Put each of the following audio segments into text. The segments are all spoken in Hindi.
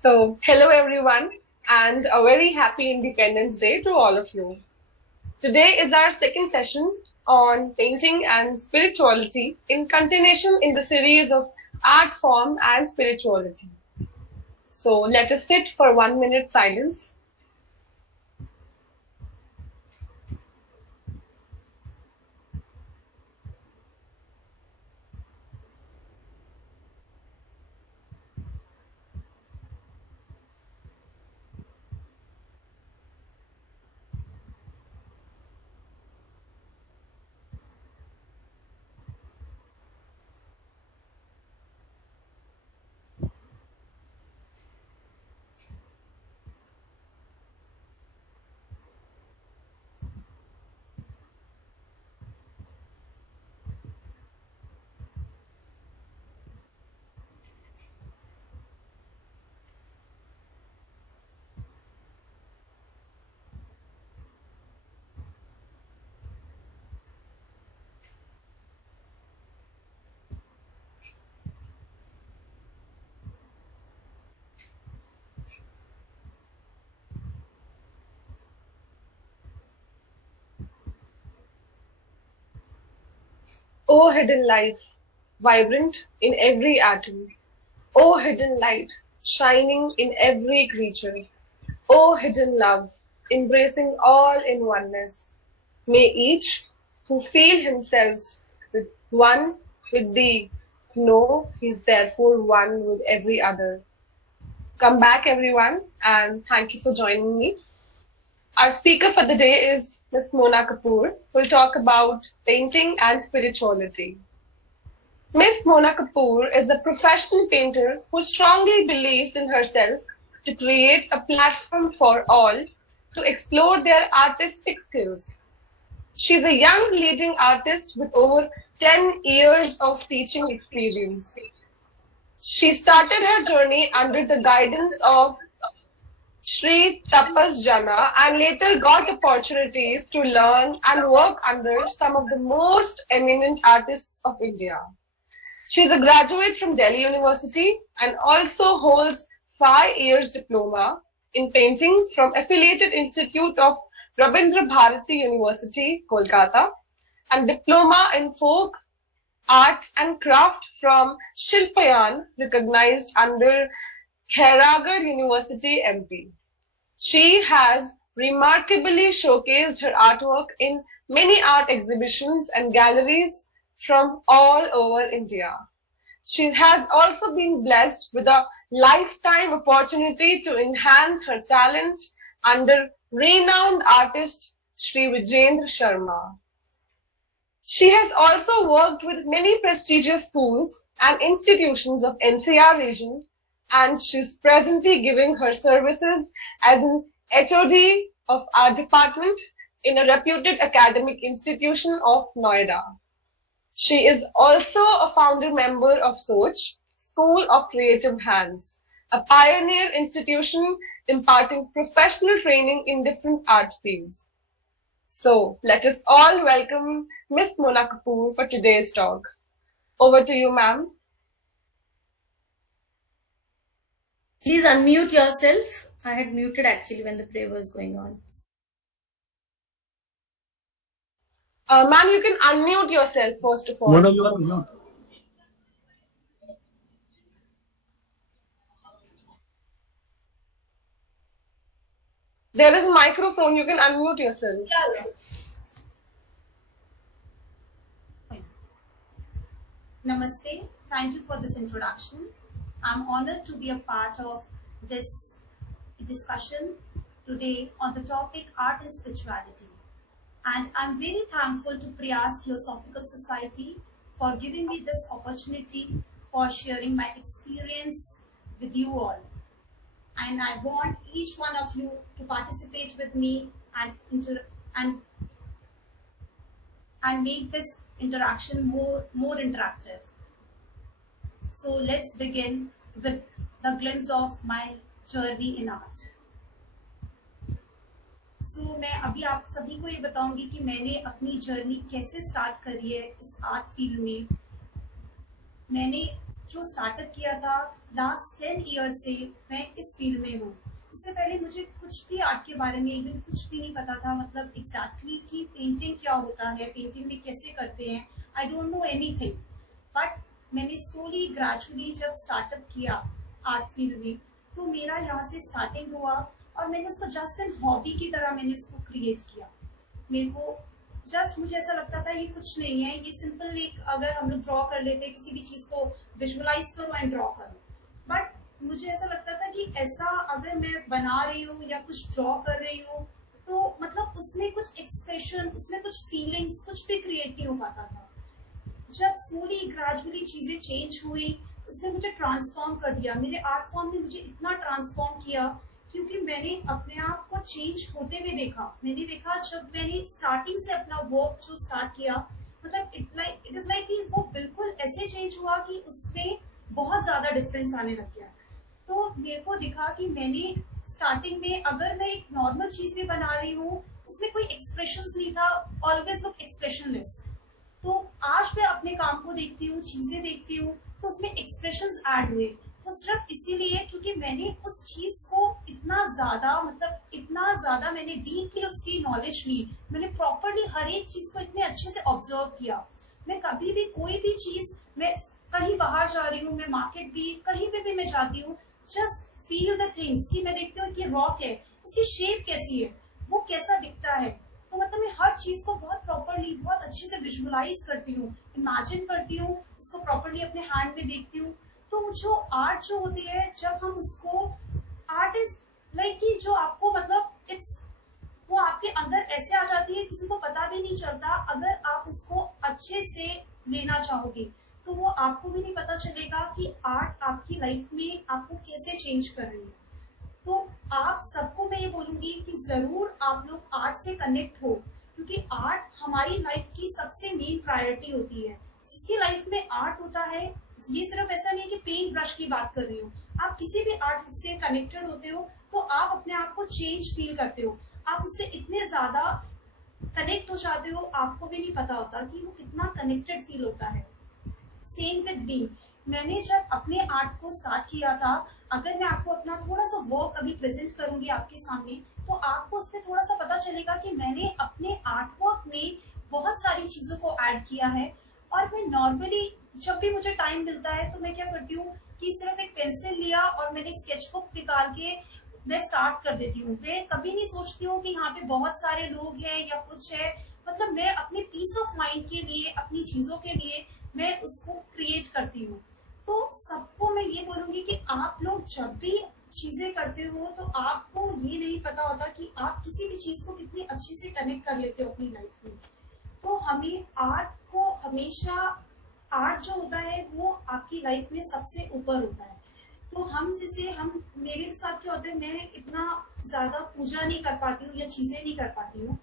Hello everyone, and a very happy Independence Day to all of you. Today is our second session on painting and spirituality in continuation in the series of art form and spirituality. So, let us sit for 1 minute silence. O hidden life, vibrant in every atom. O hidden light, shining in every creature. O hidden love, embracing all in oneness. May each who feel himself with one with thee know he is therefore one with every other. Come back, everyone, and thank you for joining me. Our speaker for the day is Ms. Mona Kapoor, who will talk about painting and spirituality. Ms. Mona Kapoor is a professional painter who strongly believes in herself to create a platform for all to explore their artistic skills. She's a young leading artist with over 10 years of teaching experience. She started her journey under the guidance of Sri Tapas Jana and later got opportunities to learn and work under some of the most eminent artists of India. She is a graduate from Delhi University and also holds 5 years diploma in painting from Affiliated Institute of Rabindra Bharati University, Kolkata, and diploma in folk art and craft from Shilpayan, recognized under Khairagarh University, MP. She has remarkably showcased her artwork in many art exhibitions and galleries from all over India. She has also been blessed with a lifetime opportunity to enhance her talent under renowned artist Sri Vijendra Sharma. She has also worked with many prestigious schools and institutions of NCR region, and she's presently giving her services as an HOD of Art Department in a reputed academic institution of Noida. She is also a founder member of Soch, School of Creative Hands, a pioneer institution imparting professional training in different art fields. So let us all welcome Ms. Mona Kapoor for today's talk. Over to you, ma'am. Please unmute yourself. I had muted actually when the prayer was going on. Ma'am, you can unmute yourself first of all. Mona, you are mute. There is a microphone, you can unmute yourself. Namaste. Thank you for this introduction. I'm honored to be a part of this discussion today on the topic art and spirituality. And I'm very thankful to Priyas Theosophical Society for giving me this opportunity for sharing my experience with you all. And I want each one of you to participate with me and make this interaction more interactive. So let's begin with the glimpse of my journey in art. मैं अभी आप सभी को ये बताऊंगी कि मैंने अपनी जर्नी कैसे स्टार्ट करी है इस आर्ट फील्ड में. मैंने जो स्टार्टअप किया था लास्ट 10 ईयर से मैं इस फील्ड में हूँ। उससे पहले मुझे कुछ भी आर्ट के बारे में इवन कुछ भी नहीं पता था, मतलब एग्जैक्टली कि पेंटिंग क्या होता है, पेंटिंग में कैसे करते हैं, I don't know anything. But मैंने स्लोली ग्रेजुअली जब स्टार्टअप किया आर्ट फील्ड में, तो मेरा यहाँ से स्टार्टिंग हुआ और मैंने उसको जस्ट एन हॉबी की तरह मैंने इसको क्रिएट किया। मेरे को जस्ट मुझे ऐसा लगता था ये कुछ नहीं है, ये सिंपल एक अगर हम लोग ड्रॉ कर लेते किसी भी चीज को विजुअलाइज करो एंड ड्रॉ करो। बट मुझे ऐसा लगता था कि ऐसा अगर मैं बना रही हूँ या कुछ ड्रॉ कर रही हूँ तो मतलब उसमें कुछ एक्सप्रेशन, उसमें कुछ फीलिंग्स कुछ भी क्रिएट नहीं हो पाता था। जब स्लोली ग्रेजुअली चीजें चेंज हुई, उसने मुझे ट्रांसफॉर्म कर दिया। मेरे आर्ट फॉर्म ने मुझे इतना ट्रांसफॉर्म किया क्योंकि मैंने अपने आप को चेंज होते हुए देखा। मैंने देखा जब मैंने स्टार्टिंग से अपना वर्क जो स्टार्ट किया, मतलब इट इज लाइक कि वो बिल्कुल ऐसे चेंज हुआ कि उसमें बहुत ज्यादा डिफरेंस आने लग गया। तो मेरे को दिखा कि मैंने स्टार्टिंग में अगर मैं एक नॉर्मल चीज भी बना रही हूँ उसमें कोई एक्सप्रेशंस नहीं था, ऑलवेज लुक एक्सप्रेशनलेस। तो आज मैं अपने काम को देखती हूँ, चीजें देखती हूँ, तो उसमें एक्सप्रेशंस ऐड हुए। तो सिर्फ इसीलिए क्योंकि मैंने उस चीज को इतना ज्यादा मैंने डीपली उसकी नॉलेज ली, मैंने प्रॉपरली हर एक चीज को इतने अच्छे से ऑब्जर्व किया। मैं कभी भी कोई भी चीज, मैं कहीं बाहर जा रही हूँ, मैं मार्केट भी कहीं पे भी मैं जाती हूँ, जस्ट फील द थिंग्स कि मैं देखती हूँ कि रॉक है, उसकी शेप कैसी है, वो कैसा दिखता है। तो मतलब मैं हर चीज को बहुत प्रॉपरली बहुत अच्छे से विजुअलाइज करती हूँ, इमेजिन करती हूँ, उसको प्रॉपरली अपने हैंड में देखती हूँ। तो जो आर्ट जो होती है, जब हम उसको, आर्ट इज लाइक कि जो आपको मतलब इट्स, वो आपके अंदर ऐसे आ जाती है किसी को पता भी नहीं चलता। अगर आप उसको अच्छे से लेना चाहोगे तो वो आपको भी नहीं पता चलेगा कि आर्ट आपकी लाइफ में आपको कैसे चेंज कर रही है। तो आप सबको मैं ये बोलूंगी कि जरूर आप लोग आर्ट से कनेक्ट हो, क्योंकि आर्ट हमारी लाइफ की सबसे मेन प्रायोरिटी होती है। जिसकी लाइफ में आर्ट होता है, ये सिर्फ ऐसा नहीं है कि पेंट ब्रश की बात कर रही हूँ, आप किसी भी आर्ट से कनेक्टेड होते हो तो आप अपने आप को चेंज फील करते हो, आप उससे इतने ज्यादा कनेक्ट हो जाते हो, आपको भी नहीं पता होता कि वो कितना कनेक्टेड फील होता है। सेम विद मी, मैंने जब अपने आर्ट को स्टार्ट किया था, अगर मैं आपको अपना थोड़ा सा वर्क अभी प्रेजेंट करूंगी आपके सामने, तो आपको उसमें थोड़ा सा पता चलेगा कि मैंने अपने आर्ट वर्क में बहुत सारी चीजों को ऐड किया है। और मैं नॉर्मली जब भी मुझे टाइम मिलता है तो मैं क्या करती हूँ कि सिर्फ एक पेंसिल लिया और मैंने स्केचबुक निकाल के मैं स्टार्ट कर देती हूँ। मैं कभी नहीं सोचती हूँ कि यहाँ पे बहुत सारे लोग हैं या कुछ है, मतलब मैं अपने पीस ऑफ माइंड के लिए, अपनी चीजों के लिए मैं उसको क्रिएट करती हूँ। तो सबको मैं ये बोलूंगी कि आप लोग जब भी चीजें करते हो तो आपको ये नहीं पता होता कि आप किसी भी चीज को कितनी अच्छे से कनेक्ट कर लेते हो अपनी लाइफ में। तो हमें आर्ट को हमेशा, आर्ट जो होता है वो आपकी लाइफ में सबसे ऊपर होता है। तो हम जैसे, हम, मेरे साथ क्या होता है, मैं इतना ज्यादा पूजा नहीं कर पाती हूँ या चीजें नहीं कर पाती हूँ।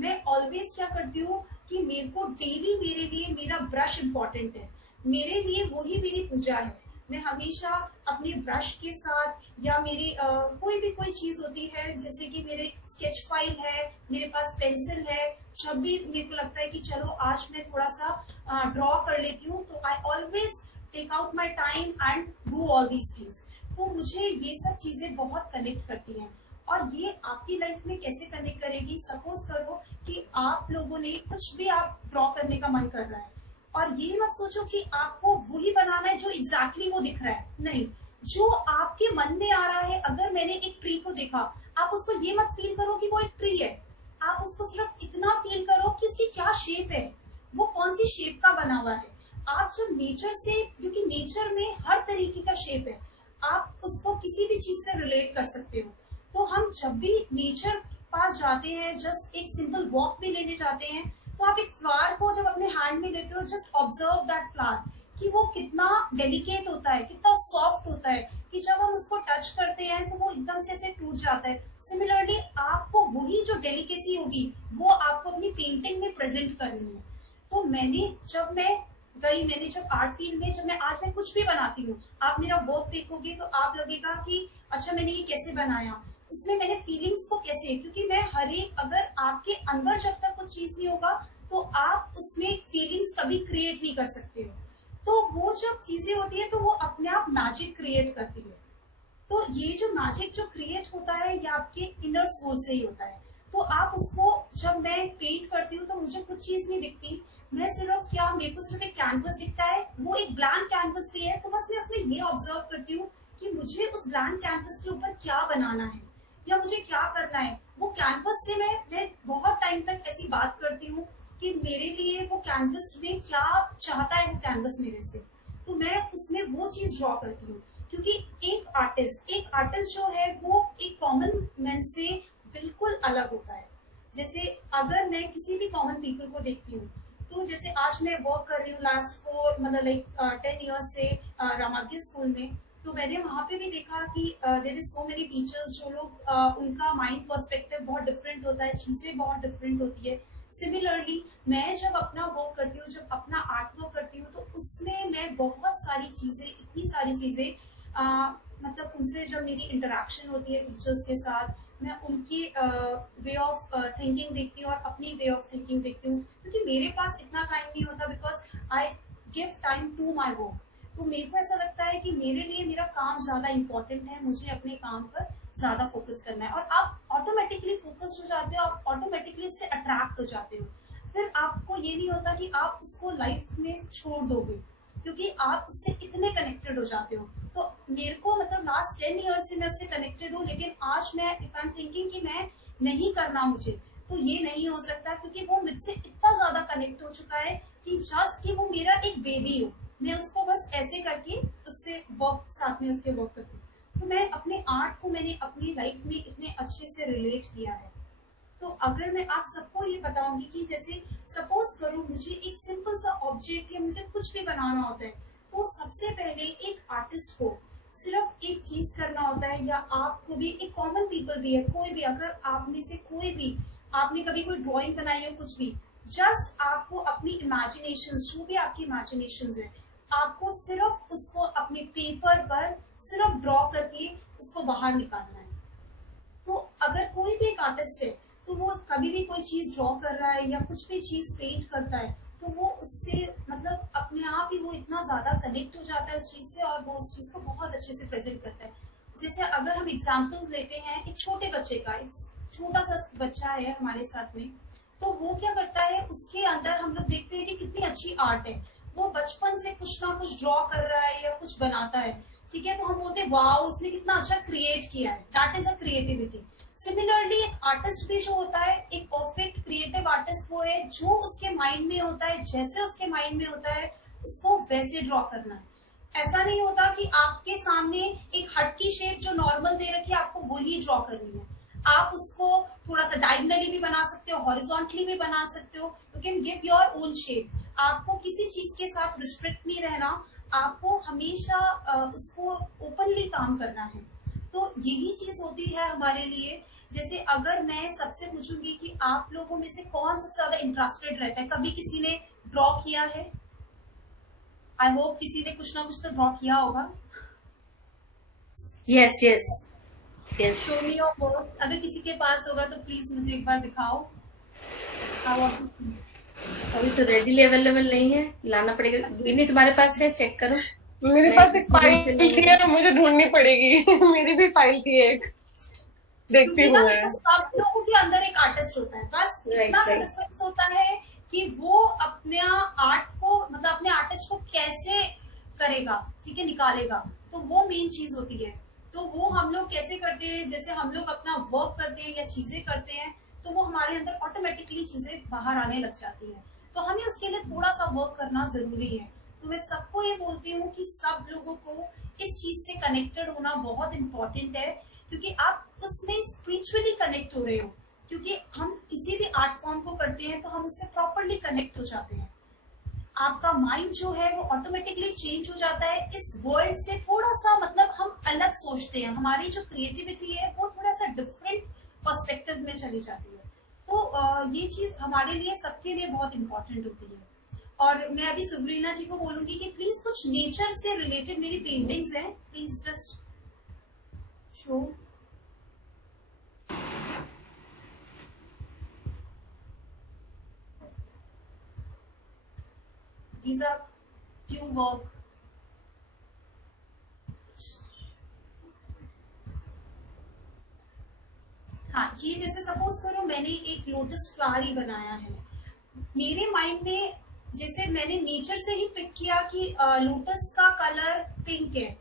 मैं ऑलवेज क्या करती हूँ कि मेरे को डेली, मेरे लिए मेरा ब्रश इम्पोर्टेंट है, मेरे लिए वही मेरी पूजा है। मैं हमेशा अपने ब्रश के साथ या मेरी कोई चीज होती है, जैसे कि मेरे स्केच फाइल है, मेरे पास पेंसिल है, जब भी मेरे को लगता है कि चलो आज मैं थोड़ा सा ड्रॉ कर लेती हूँ, तो I always take out my time and do all these things. तो मुझे ये सब चीजें बहुत कनेक्ट करती हैं। और ये आपकी लाइफ में कैसे कनेक्ट करेगी, सपोज करो कि आप लोगों ने कुछ भी, आप ड्रॉ करने का मन कर रहा है, और ये मत सोचो कि आपको वही बनाना है जो एग्जैक्टली वो दिख रहा है, नहीं, जो आपके मन में आ रहा है। अगर मैंने एक ट्री को देखा, आप उसको ये मत फील करो कि वो एक ट्री है, आप उसको सिर्फ इतना फील करो कि उसकी क्या शेप है, वो कौन सी शेप का बना हुआ है। आप जब नेचर से, क्योंकि नेचर में हर तरीके का शेप है, आप उसको किसी भी चीज से रिलेट कर सकते हो। तो हम जब भी नेचर पास जाते हैं, जस्ट एक सिंपल वॉक भी लेने जाते हैं, तो आप एक फ्लावर को जब अपने हैंड में लेते हो, जस्ट ऑब्जर्व दैट फ्लावर कि वो कितना डेलिकेट होता है, कितना सॉफ्ट होता है, कि जब हम उसको टच करते हैं तो वो एकदम से ऐसे टूट जाता है। सिमिलरली आपको वही जो डेलिकेसी होगी वो आपको अपनी पेंटिंग में प्रेजेंट करनी है। तो मैंने जब आर्ट फील्ड में, जब मैं कुछ भी बनाती हूँ, आप मेरा वर्क देखोगे तो आप लगेगा कि अच्छा मैंने ये कैसे बनाया, इसमें मैंने फीलिंग्स को कैसे, क्योंकि मैं हर एक, अगर आपके अंदर जब तक कुछ चीज नहीं होगा तो आप उसमें फीलिंग्स कभी क्रिएट नहीं कर सकते हो। तो वो जब चीजें होती है तो वो अपने आप मैजिक क्रिएट करती है। तो ये जो मैजिक जो क्रिएट होता है ये आपके इनर सोल से ही होता है। तो आप उसको, जब मैं पेंट करती हूँ तो मुझे कुछ चीज नहीं दिखती, मैं सिर्फ क्या, मेरे को सिर्फ एक कैनवस दिखता है, वो एक ब्लैंक कैनवस भी है, तो बस मैं उसमें ये ऑब्जर्व करती हूँ कि मुझे उस ब्लैंक कैनवस के ऊपर क्या बनाना है या मुझे क्या करना है। वो कैनवस से मैं बहुत टाइम तक ऐसी बात करती हूँ कि मेरे लिए वो कैनवस में क्या चाहता है वो कैनवस मेरे से, तो मैं उसमें वो चीज ड्रॉ करती हूँ। क्योंकि एक आर्टिस्ट जो है वो एक कॉमन मैन से बिल्कुल अलग होता है। जैसे अगर मैं किसी भी कॉमन पीपल को देखती हूँ, तो जैसे आज मैं वर्क कर रही हूँ लास्ट 10 ईयर्स से रामाग्य स्कूल में, तो मैंने वहां पे भी देखा कि there is so many teachers जो लोग उनका माइंड पर्सपेक्टिव बहुत डिफरेंट होता है, चीजें बहुत डिफरेंट होती है। सिमिलरली मैं जब अपना वर्क करती हूँ, जब अपना आर्ट वर्क करती हूँ, तो उसमें मैं बहुत सारी चीजें, इतनी सारी चीजें मतलब उनसे जब मेरी इंटरेक्शन होती है टीचर्स के साथ, मैं उनकी वे ऑफ थिंकिंग देखती हूँ और अपनी वे ऑफ थिंकिंग देखती हूँ। क्योंकि मेरे पास इतना टाइम नहीं होता, because I give time to my work. तो मेरे को ऐसा लगता है कि मेरे लिए मेरा काम ज्यादा इंपॉर्टेंट है, मुझे अपने काम पर ज्यादा फोकस करना है। और आप ऑटोमेटिकली फोकस हो जाते हो, आप ऑटोमेटिकली उससे अट्रैक्ट हो जाते हो। फिर आपको ये नहीं होता कि आप उसको लाइफ में छोड़ दोगे, क्योंकि आप उससे इतने कनेक्टेड हो जाते हो। तो मेरे को मतलब लास्ट 10 ईयर से मैं उससे कनेक्टेड हूँ, लेकिन आज मैं इफ आई एम थिंकिंग कि मैं नहीं करना मुझे, तो ये नहीं हो सकता, क्योंकि वो मुझसे इतना ज्यादा कनेक्ट हो चुका है कि जस्ट कि वो मेरा एक बेबी हो, मैं उसको बस ऐसे करके उससे वर्क, साथ में उसके वर्क करती हूँ। तो मैं अपने आर्ट को मैंने अपनी लाइफ में इतने अच्छे से रिलेट किया है। तो अगर मैं आप सबको ये बताऊंगी कि जैसे सपोज करो मुझे एक सिंपल सा ऑब्जेक्ट या मुझे कुछ भी बनाना होता है, तो सबसे पहले एक आर्टिस्ट को सिर्फ एक चीज करना होता है, या आपको भी, एक कॉमन पीपल भी है, कोई भी, अगर आप में से कोई भी, आपने कभी कोई ड्राइंग बनाई हो, कुछ भी, जस्ट आपको अपनी इमेजिनेशन, जो भी आपकी इमेजिनेशन है, आपको सिर्फ उसको अपने पेपर पर सिर्फ ड्रॉ करके उसको बाहर निकालना है। तो अगर कोई भी एक आर्टिस्ट है, तो वो कभी भी कोई चीज ड्रॉ कर रहा है या कुछ भी चीज पेंट करता है, तो वो उससे मतलब अपने आप ही वो इतना ज्यादा कनेक्ट हो जाता है उस चीज से, और वो उस चीज को बहुत अच्छे से प्रेजेंट करता है। जैसे अगर हम एग्जाम्पल लेते हैं एक छोटे बच्चे का, एक छोटा सा बच्चा है हमारे साथ में, तो वो क्या करता है, उसके अंदर हम लोग देखते हैं कि कितनी अच्छी आर्ट है, वो बचपन से कुछ ना कुछ ड्रॉ कर रहा है या कुछ बनाता है, ठीक है, तो हम बोलते हैं वाह उसने कितना अच्छा क्रिएट किया है, that is a creativity. Similarly एक आर्टिस्ट भी जो होता है, एक परफेक्ट क्रिएटिव आर्टिस्ट वो है जो उसके माइंड में होता है, जैसे उसके माइंड में होता है उसको वैसे ड्रॉ करना है। ऐसा नहीं होता कि आपके सामने एक हट की शेप जो नॉर्मल दे रखी है आपको वही ड्रॉ करनी है। आप उसको थोड़ा सा डायगनली भी बना सकते हो, हॉरिजॉन्टली भी बना सकते हो, you can give your own shape. आपको किसी चीज के साथ रिस्ट्रिक्ट नहीं रहना, आपको हमेशा उसको ओपनली काम करना है। तो यही चीज होती है हमारे लिए। जैसे अगर मैं सबसे पूछूंगी कि आप लोगों में से कौन सबसे ज्यादा इंटरेस्टेड रहता है, कभी किसी ने ड्रॉ किया है? आई होप किसी ने कुछ ना कुछ तो ड्रॉ किया होगा। Yes yes yes. Show me your work. अगर किसी के पास होगा तो प्लीज मुझे एक बार दिखाओ। अभी तो रेडीली अवेलेबल नहीं है, लाना पड़ेगा। नहीं तुम्हारे पास है, चेक करो। मेरे पास एक फाइल थी है, मुझे ढूंढनी पड़ेगी। मेरी भी फाइल थी एक, देखती हूँ मैं। सब लोगों के अंदर एक आर्टिस्ट होता है, बस इतना सा डिफरेंस होता है कि वो अपने आर्ट को, मतलब अपने आर्टिस्ट को कैसे करेगा, ठीक है, निकालेगा। तो वो मेन चीज होती है। तो वो हम लोग कैसे करते हैं, जैसे हम लोग अपना वर्क करते हैं या चीजें करते हैं, तो वो हमारे अंदर ऑटोमेटिकली चीजें बाहर आने लग जाती है। तो हमें उसके लिए थोड़ा सा वर्क करना जरूरी है। तो मैं सबको ये बोलती हूँ कि सब लोगों को इस चीज से कनेक्टेड होना बहुत इंपॉर्टेंट है, क्योंकि आप उसमें स्पिरिचुअली कनेक्ट हो रहे हो। क्योंकि हम किसी भी आर्ट फॉर्म को करते हैं तो हम उससे प्रॉपरली कनेक्ट हो जाते हैं। आपका माइंड जो है वो ऑटोमेटिकली चेंज हो जाता है। इस वर्ल्ड से थोड़ा सा मतलब हम अलग सोचते हैं, हमारी जो क्रिएटिविटी है वो थोड़ा सा डिफरेंट पर्सपेक्टिव में चली जाती है। तो ये चीज हमारे लिए, सबके लिए बहुत इंपॉर्टेंट होती है। और मैं अभी सुब्रीना जी को बोलूंगी कि प्लीज कुछ नेचर से रिलेटेड मेरी पेंटिंग्स हैं, please just show. These are you work? हाँ, ये जैसे सपोज करो मैंने एक लोटस फ्लावर ही बनाया है, मेरे माइंड में जैसे मैंने नेचर से ही पिक किया कि लोटस का कलर पिंक है।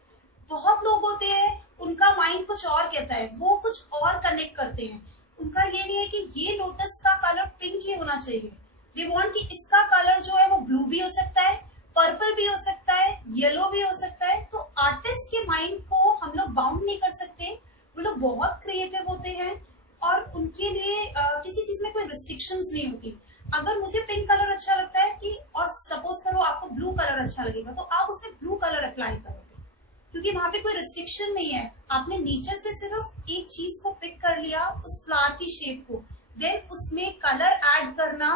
बहुत लोग होते हैं उनका माइंड कुछ और कहता है, वो कुछ और कनेक्ट करते हैं। उनका ये नहीं है कि ये लोटस का कलर पिंक ही होना चाहिए, दे वांट कि इसका कलर जो है वो ब्लू भी हो सकता है, पर्पल भी हो सकता है, येलो भी हो सकता है। तो आर्टिस्ट के माइंड को हम लोग बाउंड नहीं कर सकते, वो लोग बहुत क्रिएटिव होते हैं और उनके लिए किसी चीज में कोई रिस्ट्रिक्शंस नहीं होती। अगर मुझे पिंक कलर अच्छा लगता है कि और सपोज करो आपको ब्लू कलर अच्छा लगेगा, तो आप उसमें ब्लू कलर अप्लाई करोगे क्योंकि वहां पे कोई रिस्ट्रिक्शन नहीं है। आपने नेचर से सिर्फ एक चीज को पिक कर लिया, उस फ्लावर की शेप को, देन उसमें कलर ऐड करना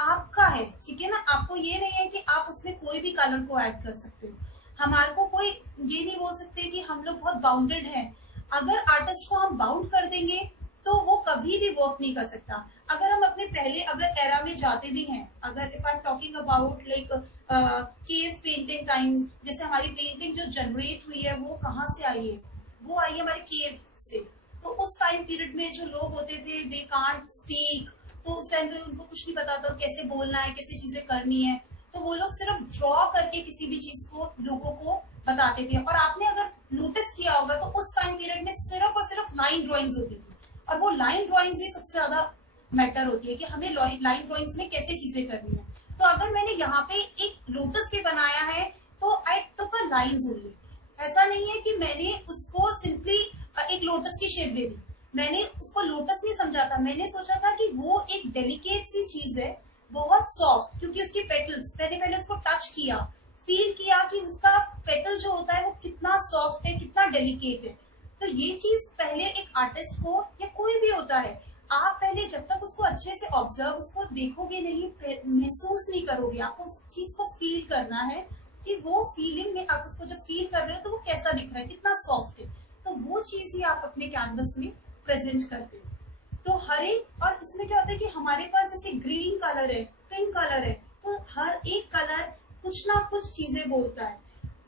आपका है, ठीक है ना। आपको ये नहीं है कि आप उसमें कोई भी कलर को ऐड कर सकते हो। हमारे को कोई ये नहीं बोल सकते कि हम लोग बहुत बाउंडेड हैं। अगर आर्टिस्ट को हम बाउंड कर देंगे तो वो कभी भी वर्क नहीं कर सकता। अगर हम अपने पहले अगर एरा में जाते भी हैं, अगर if I am talking about like cave painting time, जैसे हमारी पेंटिंग जो जनरेट हुई है वो कहाँ से आई है, वो आई है हमारे केव से। तो उस टाइम पीरियड में जो लोग होते थे दे कांट स्पीक, तो उस टाइम पे उनको कुछ नहीं पता था कैसे बोलना है, कैसे चीजें करनी है, तो वो लोग सिर्फ ड्रॉ करके किसी भी चीज को लोगों को बताते थे। और आपने अगर नोटिस किया होगा तो उस टाइम पीरियड में सिर्फ और सिर्फ लाइन ड्रॉइंग्स होती थी, और वो लाइन ड्रॉइंग्स ही सबसे ज्यादा मैटर होती है कि हमें लाइन ड्रॉइंग्स में कैसे चीजें करनी है। तो अगर मैंने यहाँ पे एक लोटस भी बनाया है तो आई टुक अ लाइन्स ओनली। ऐसा नहीं है कि मैंने उसको सिंपली एक लोटस की शेप दे दी, मैंने उसको लोटस नहीं समझा था। मैंने सोचा था कि वो एक डेलिकेट सी चीज है, बहुत सॉफ्ट, क्योंकि उसकी पेटल्स मैंने पहले उसको टच किया, फील किया कि उसका पेटल जो होता है वो कितना सॉफ्ट है, कितना डेलिकेट है। तो ये चीज पहले एक आर्टिस्ट को या कोई भी होता है, आप पहले जब तक उसको अच्छे से ऑब्जर्व, उसको देखोगे नहीं, महसूस नहीं करोगे, आपको उस चीज को फील करना है कि वो फीलिंग में आप उसको जब फील कर रहे हो तो वो कैसा दिख रहा है, कितना सॉफ्ट है। तो वो चीज ही आप अपने कैनवस में प्रेजेंट करते हो। तो हर एक, और इसमें क्या होता है कि हमारे पास जैसे ग्रीन कलर है, पिंक कलर है, तो हर एक कलर कुछ ना कुछ चीजें बोलता है।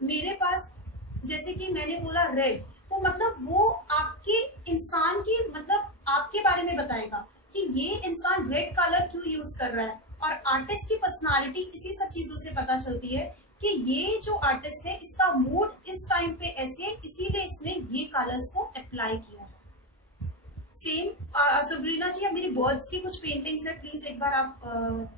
मेरे पास जैसे कि मैंने बोला रेड, तो मतलब वो आपके इंसान की, मतलब आपके बारे में बताएगा कि ये इंसान रेड कलर क्यों यूज कर रहा है। और आर्टिस्ट की पर्सनालिटी इसी सब चीजों से पता चलती है कि ये जो आर्टिस्ट है इसका मूड इस टाइम पे ऐसे है, इसीलिए इसने ये कलर्स को अप्लाई किया है। सेम सुब्रीना जी, अब मेरी बर्ड्स की कुछ पेंटिंग्स है, प्लीज एक बार आप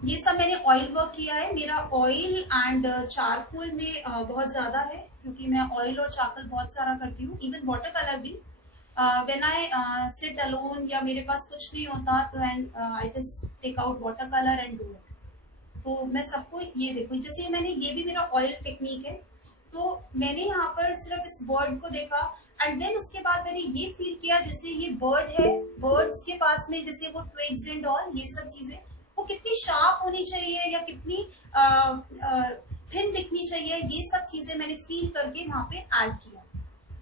ये सब मैंने ऑयल वर्क किया है। मेरा ऑयल एंड चारकोल में बहुत ज्यादा है, क्योंकि मैं ऑयल और चारकोल बहुत सारा करती हूँ। इवन वाटर कलर भी व्हेन आई सिट अलोन या मेरे पास कुछ नहीं होता तो I just take out water colour and do it. तो मैं सबको ये देखो, जैसे मैंने ये भी मेरा ऑयल टेक्निक है, तो मैंने यहाँ पर सिर्फ इस बर्ड को देखा एंड देन उसके बाद मैंने ये फील किया जैसे ये बर्ड है, बर्ड्स के पास में जैसे वो ट्विग्स एंड ऑल ये सब चीजें वो कितनी शार्प होनी चाहिए या कितनी थिन दिखनी चाहिए, ये सब चीजें मैंने फील करके वहां पे ऐड किया।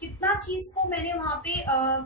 कितना चीज को मैंने वहां पे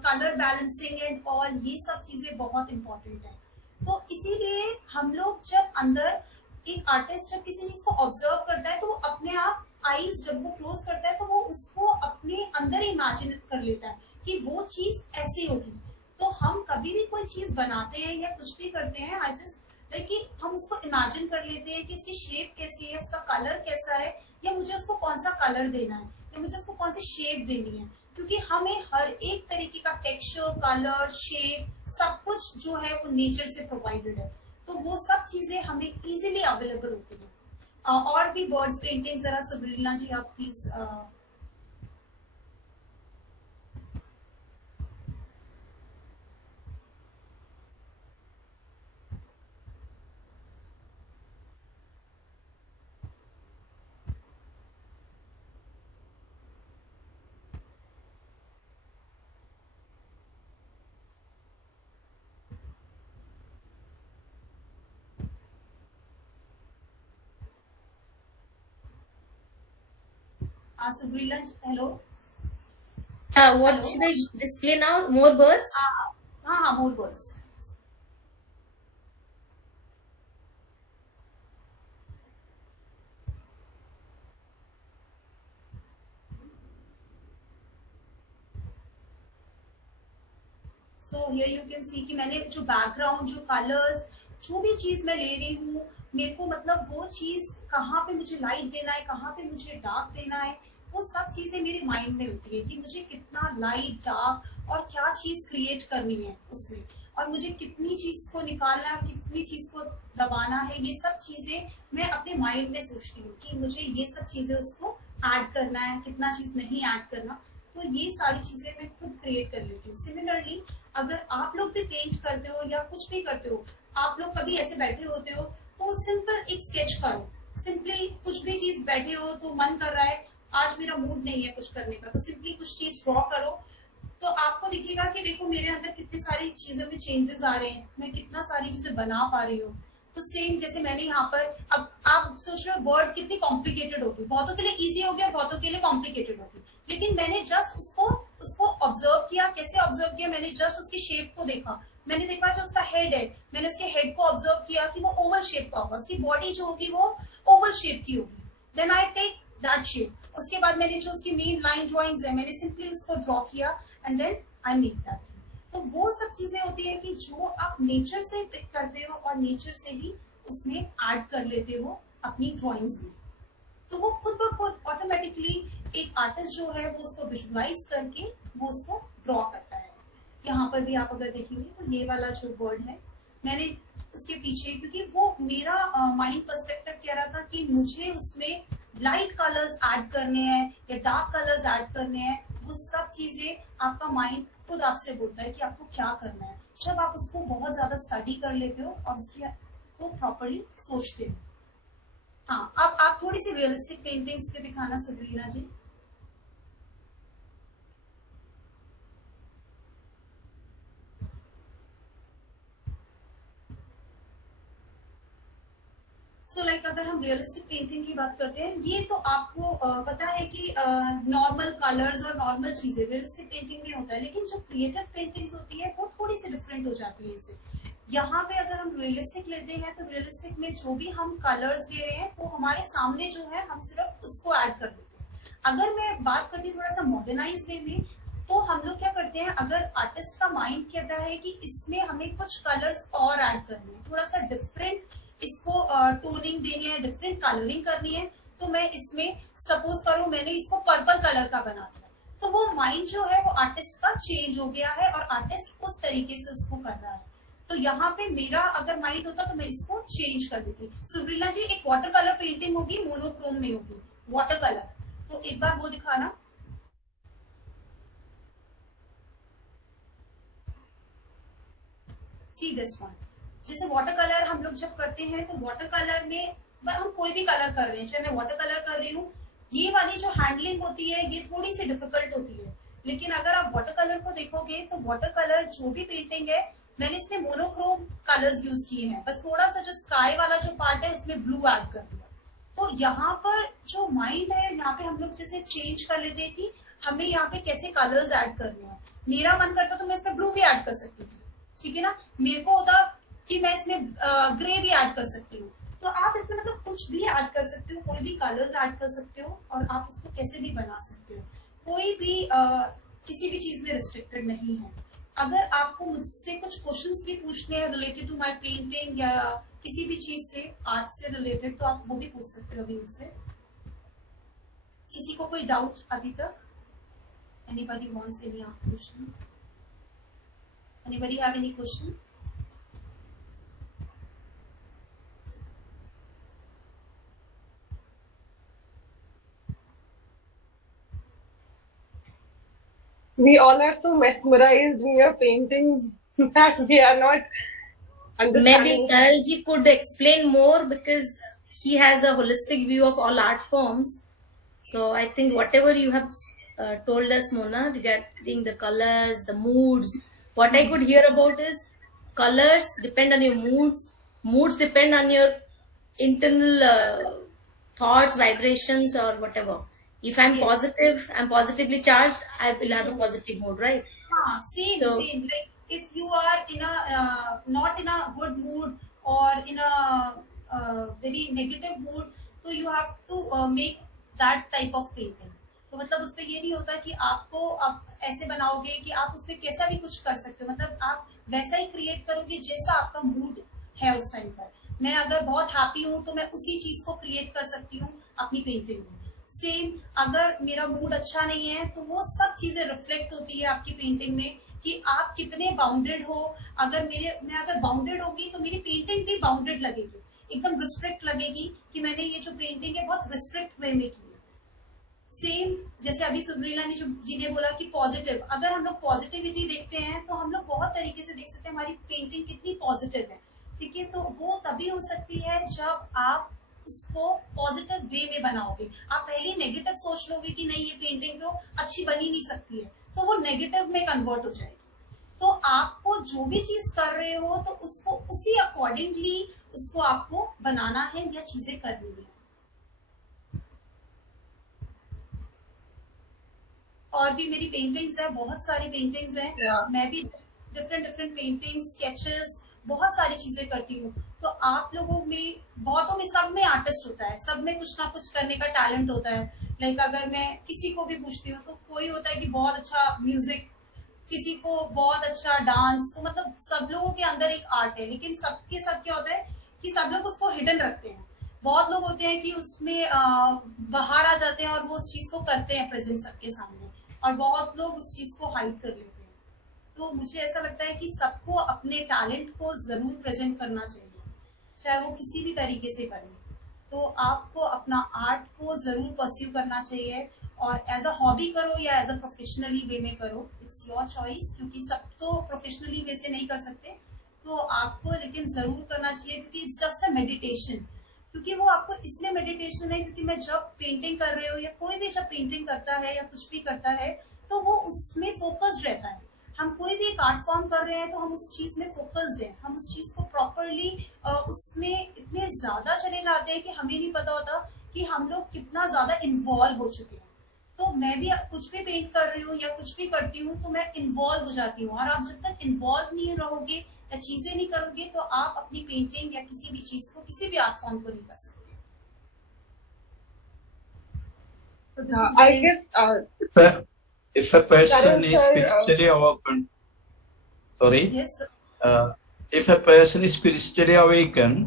कलर बैलेंसिंग एंड ऑल ये सब चीजें बहुत इंपॉर्टेंट है। तो इसीलिए हम लोग जब अंदर, एक आर्टिस्ट जब किसी चीज को ऑब्जर्व करता है तो वो अपने आप आईज जब वो क्लोज करता है तो वो उसको अपने अंदर इमेजिन कर लेता है कि वो चीज ऐसी होगी। तो हम कभी भी कोई चीज बनाते हैं या कुछ भी करते हैं, आई जस्ट देखिए हम उसको इमेजिन कर लेते हैं कि इसकी शेप कैसी है, इसका कलर कैसा है, या मुझे उसको कौन सा कलर देना है, या मुझे उसको कौन सी शेप देनी है। क्योंकि हमें हर एक तरीके का टेक्सचर, कलर, शेप सब कुछ जो है वो नेचर से प्रोवाइडेड है, तो वो सब चीजें हमें इजीली अवेलेबल होती है। और भी बर्ड्स पेंटिंग जरा सुब्रीना जी आप please Subrina ji, hello. What Hello. should I display now? More birds? हाँ, more birds. So here you can see कि मैंने जो बैकग्राउंड, जो कलर्स, जो भी चीज मैं ले रही हूँ, मेरे को मतलब वो चीज कहाँ पे मुझे लाइट देना है, कहाँ पे मुझे डार्क देना है, वो सब चीजें मेरे माइंड में होती है कि मुझे कितना लाइट, डार्क और क्या चीज क्रिएट करनी है उसमें, और मुझे कितनी चीज को निकालना है, कितनी चीज को दबाना है। ये सब चीजें मैं अपने माइंड में सोचती हूँ कि मुझे ये सब चीजें उसको ऐड करना है, कितना चीज नहीं ऐड करना। तो ये सारी चीजें मैं खुद क्रिएट कर लेती हूँ। सिमिलरली अगर आप लोग भी पेंट करते हो या कुछ भी करते हो, आप लोग कभी ऐसे बैठे होते हो तो सिंपल एक स्केच करो, सिंपली कुछ भी चीज, बैठे हो तो मन कर रहा है, आज मेरा मूड नहीं है कुछ करने का, तो सिंपली कुछ चीज ड्रॉ करो, तो आपको दिखेगा कि देखो मेरे अंदर कितनी सारी चीजों में चेंजेस आ रहे हैं, मैं कितना सारी चीजें बना पा रही हूँ। तो सेम जैसे मैंने यहाँ पर, अब आप सोच रहे हो वर्ड कितनी कॉम्प्लिकेटेड होगी, बहुतों के लिए इजी होगी और बहुतों के लिए कॉम्प्लिकेटेड होगी, लेकिन मैंने जस्ट उसको ऑब्जर्व किया। कैसे ऑब्जर्व किया? मैंने जस्ट उसकी शेप को देखा, मैंने देखा जो उसका हेड है, मैंने उसके हेड को ऑब्जर्व किया कि वो ओवल शेप का होगा, उसकी बॉडी जो होगी वो ओवल शेप की होगी, then I take that shape. उसके बाद मैंने जो उसकी मेन लाइन ड्रॉइंग्स है, मैंने सिंपली उसको ड्रॉ किया and then I make that. तो वो सब चीजें होती है कि जो आप नेचर से पिक करते हो और नेचर से ही उसमें ऐड कर लेते हो अपनी ड्रॉइंग्स में, तो वो खुद ब खुद ऑटोमेटिकली एक आर्टिस्ट जो है वो उसको विजुअलाइज करके वो उसको ड्रॉ करता है। यहाँ पर भी आप अगर देखेंगे तो ये वाला जो वर्ड है, मैंने उसके पीछे, क्योंकि वो मेरा माइंड पर्सपेक्टिव कह रहा था कि मुझे उसमें लाइट कलर्स ऐड करने हैं या डार्क कलर्स ऐड करने हैं, वो सब चीजें आपका माइंड खुद आपसे बोलता है कि आपको क्या करना है, जब आप उसको बहुत ज्यादा स्टडी कर लेते हो और उसकी को प्रॉपरली सोचते हो। हाँ, अब आप थोड़ी सी रियलिस्टिक पेंटिंग्स पे दिखाना सुब्रीना जी। सो लाइक अगर हम रियलिस्टिक पेंटिंग की बात करते हैं, ये तो आपको पता है कि नॉर्मल कलर्स और नॉर्मल चीजें रियलिस्टिक पेंटिंग में होता है, लेकिन जो क्रिएटिव पेंटिंग्स होती है वो थोड़ी सी डिफरेंट हो जाती है इनसे। यहाँ पे अगर हम रियलिस्टिक लेते हैं तो रियलिस्टिक में जो भी हम कलर्स ले रहे हैं वो हमारे सामने जो है हम सिर्फ उसको ऐड कर देते हैं। अगर मैं बात करती थोड़ा सा मॉडर्नाइज वे में, तो हम लोग क्या करते हैं, अगर आर्टिस्ट का माइंड कहता है कि इसमें हमें कुछ कलर्स और ऐड करने हैं, थोड़ा सा डिफरेंट इसको टोनिंग देनी है, डिफरेंट कलरिंग करनी है, तो मैं इसमें सपोज करूं मैंने इसको पर्पल कलर का बना दिया, तो वो माइंड जो है वो आर्टिस्ट का चेंज हो गया है और आर्टिस्ट उस तरीके से उसको कर रहा है। तो यहाँ पे मेरा अगर माइंड होता तो मैं इसको चेंज कर देती। सुब्रीना जी, एक वाटर कलर पेंटिंग होगी, मोनोक्रोम में होगी वाटर कलर, तो एक बार वो दिखाना। See this one. जैसे वाटर कलर हम लोग जब करते हैं तो वाटर कलर में हम कोई भी कलर कर रहे हैं, चाहे मैं वाटर कलर कर रही हूँ, ये वाली जो हैंडलिंग होती है ये थोड़ी सी डिफिकल्ट होती है। लेकिन अगर आप वाटर कलर को देखोगे तो वाटर कलर जो भी पेंटिंग है, मैंने इसमें मोनोक्रोम कलर्स यूज किए हैं, बस थोड़ा सा जो स्काई वाला जो पार्ट है उसमें ब्लू ऐड कर दिया। तो यहाँ पर जो माइंड है, यहाँ पे हम लोग जैसे चेंज कर लेते हैं कि हमें यहाँ पे कैसे कलर्स ऐड करने हैं। मेरा मन करता तो मैं इसमें ब्लू भी ऐड कर सकती थी, ठीक है ना, मेरे को होता कि मैं इसमें ग्रे भी ऐड कर सकती हूँ। तो आप इसमें मतलब कुछ भी ऐड कर सकते हो, कोई भी कलर्स ऐड कर सकते हो और आप उसको कैसे भी बना सकते हो, कोई भी किसी भी चीज में रिस्ट्रिक्टेड नहीं है। अगर आपको मुझसे कुछ क्वेश्चंस भी पूछने हैं रिलेटेड टू माय पेंटिंग या किसी भी चीज से, आर्ट से रिलेटेड, तो आप वो भी पूछ सकते हो अभी मुझसे। किसी को कोई डाउट अभी तक? Anybody wants any question? Anybody have any question? We all are so mesmerized in your paintings that we are not understanding. Maybe Karalji could explain more because he has a holistic view of all art forms. So I think whatever you have told us, Mona, regarding the colors, the moods, what I could hear about is colors depend on your moods depend on your internal thoughts, vibrations, or whatever. If I'm Yes. positive, I'm positively charged, I will have a positive mood, right? Same. So- Same. Like if you are in a not in a good mood or in a very negative mood, so you have to make that type of painting. तो मतलब उसपे ये नहीं होता कि आपको आप ऐसे बनाओगे कि आप उसपे कैसा भी कुछ कर सकते हो, मतलब आप वैसा ही क्रिएट करोगे जैसा आपका मूड है उस टाइम पर। मैं अगर बहुत हैप्पी हूँ तो मैं उसी चीज को क्रिएट कर सकती हूँ अपनी पेंटिंग में। सेम अगर मेरा मूड अच्छा नहीं है तो वो सब चीजें रिफ्लेक्ट होती है आपकी पेंटिंग में कि आप कितने बाउंडेड हो। अगर मैं अगर बाउंडेड होगी तो मेरी पेंटिंग भी बाउंडेड लगेगी, एकदम रिस्ट्रिक्ट लगेगी कि मैंने ये जो पेंटिंग है बहुत रिस्ट्रिक्ट वे में की है। सेम जैसे अभी सुब्रीला जी ने बोला कि पॉजिटिव, अगर हम लोग पॉजिटिविटी देखते हैं तो हम लोग बहुत तरीके से देख सकते हैं हमारी पेंटिंग कितनी पॉजिटिव है। ठीक है, तो वो तभी हो सकती है जब आप उसको पॉजिटिव वे में बनाओगे। आप पहले नेगेटिव सोच लोगे कि नहीं ये पेंटिंग तो अच्छी बनी नहीं सकती है, तो वो नेगेटिव में कन्वर्ट हो जाएगी। तो आपको जो भी चीज कर रहे हो तो उसको उसी अकॉर्डिंगली उसको आपको बनाना है या चीजें करनी है। और भी मेरी पेंटिंग्स है, बहुत सारी पेंटिंग्स हैं। Yeah. मैं भी डिफरेंट पेंटिंग्स, स्केचेस, बहुत सारी चीजें करती हूँ। तो आप लोगों में, बहुतों में, सब में आर्टिस्ट होता है, सब में कुछ ना कुछ करने का टैलेंट होता है। लाइक अगर मैं किसी को भी पूछती हूँ तो कोई होता है कि बहुत अच्छा म्यूजिक, किसी को बहुत अच्छा डांस, तो मतलब सब लोगों के अंदर एक आर्ट है, लेकिन सबके सब क्या होता है कि सब लोग उसको हिडन रखते हैं। बहुत लोग होते हैं कि उसमें बाहर आ जाते हैं और वो उस चीज को करते हैं प्रेजेंट सबके सामने, और बहुत लोग उस चीज को हाइड कर लेते हैं। तो मुझे ऐसा लगता है कि सबको अपने टैलेंट को जरूर प्रेजेंट करना चाहिए, चाहे वो किसी भी तरीके से करें। तो आपको अपना आर्ट को जरूर परस्यू करना चाहिए, और एज अ हॉबी करो या एज अ प्रोफेशनली वे में करो, इट्स योर चॉइस, क्योंकि सब तो प्रोफेशनली वे से नहीं कर सकते। तो आपको लेकिन जरूर करना चाहिए, क्योंकि इट्स जस्ट अ मेडिटेशन। क्योंकि वो आपको इसलिए मेडिटेशन है क्योंकि मैं जब पेंटिंग कर रहे हो या कोई भी जब पेंटिंग करता है या कुछ भी करता है तो वो उसमें फोकस्ड रहता है। हम कोई भी एक आर्ट फॉर्म कर रहे हैं तो हम उस चीज में फोकस्ड हैं, हम उस चीज को प्रॉपरली उसमें इतने ज्यादा चले जाते हैं कि हमें नहीं पता होता कि हम लोग कितना ज्यादा इन्वॉल्व हो चुके हैं। तो मैं भी कुछ भी पेंट कर रही हूँ या कुछ भी करती हूँ तो मैं इन्वॉल्व हो जाती हूँ, और आप जब तक इन्वॉल्व नहीं रहोगे या चीजें नहीं करोगे तो आप अपनी पेंटिंग या किसी भी चीज को, किसी भी आर्ट फॉर्म को नहीं कर सकते। तो this is I very- guess If a person Karan is sir, spiritually awakened, sorry, yes, sir. if a person is spiritually awakened,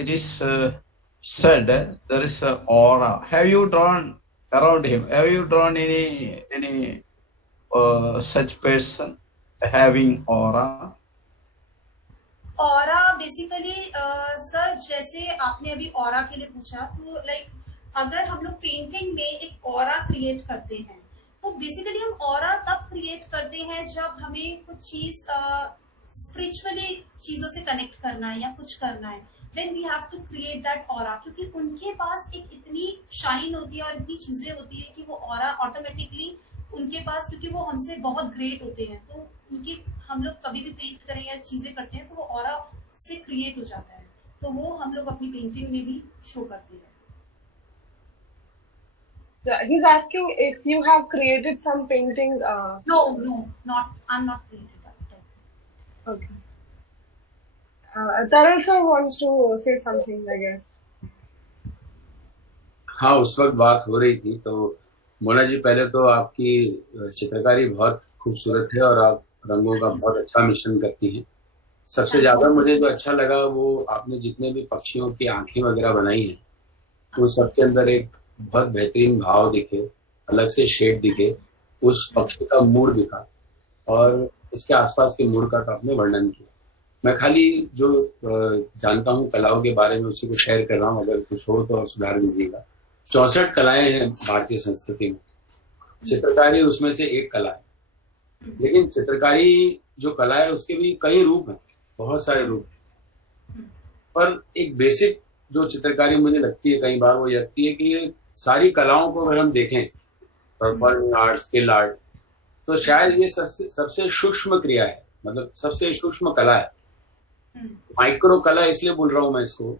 it is said there is an aura. Have you drawn around him? Have you drawn any such person having aura? Aura basically sir, जैसे आपने अभी ऑरा के लिए पूछा, तो लाइक अगर हम लोग पेंटिंग में एक ऑरा क्रिएट करते हैं तो बेसिकली हम ऑरा तब क्रिएट करते हैं जब हमें कुछ चीज स्पिरिचुअली चीजों से कनेक्ट करना है या कुछ करना है, then we have to create that aura. क्योंकि उनके पास एक इतनी शाइन होती है और इतनी चीजें होती है कि वो ऑरा ऑटोमेटिकली उनके पास, क्योंकि वो हमसे बहुत ग्रेट होते हैं, तो उनकी हम लोग कभी भी पेंट करें या चीजें करते हैं तो वो ऑरा से क्रिएट हो जाता है, तो वो हम लोग अपनी पेंटिंग में भी शो करते हैं। he's asking if you have created some painting. No, I'm not created that type. Okay. Taral sir wants to say something, I guess. हाँ, उस वक्त बात हो रही थी। तो मोना जी, पहले तो आपकी चित्रकारी बहुत खूबसूरत है और आप रंगों का बहुत अच्छा मिश्रण करती हैं। सबसे ज्यादा मुझे जो अच्छा लगा वो आपने जितने भी पक्षियों की आंखें वगैरह बनाई हैं, वो सबके अंदर एक बहुत बेहतरीन भाव दिखे, अलग से शेड दिखे, उस पक्षी का मूड दिखा और उसके आसपास के मूड का आपने वर्णन किया। मैं खाली जो जानता हूँ कलाओं के बारे में उसी को शेयर कर रहा हूँ, अगर कुछ हो तो सुधार दीजिएगा। 64 कलाएं हैं भारतीय संस्कृति में, चित्रकारी उसमें से एक कला है। लेकिन चित्रकारी जो कला है उसके भी कई रूप हैं, बहुत सारे रूप, पर एक बेसिक जो चित्रकारी मुझे लगती है कई बार वो लगती है कि ये सारी कलाओं को अगर हम देखें, परफॉर्मिंग आर्ट, स्किल आर्ट, तो शायद ये सबसे सूक्ष्म क्रिया है, मतलब सबसे सूक्ष्म कला है। माइक्रो कला इसलिए बोल रहा हूं मैं इसको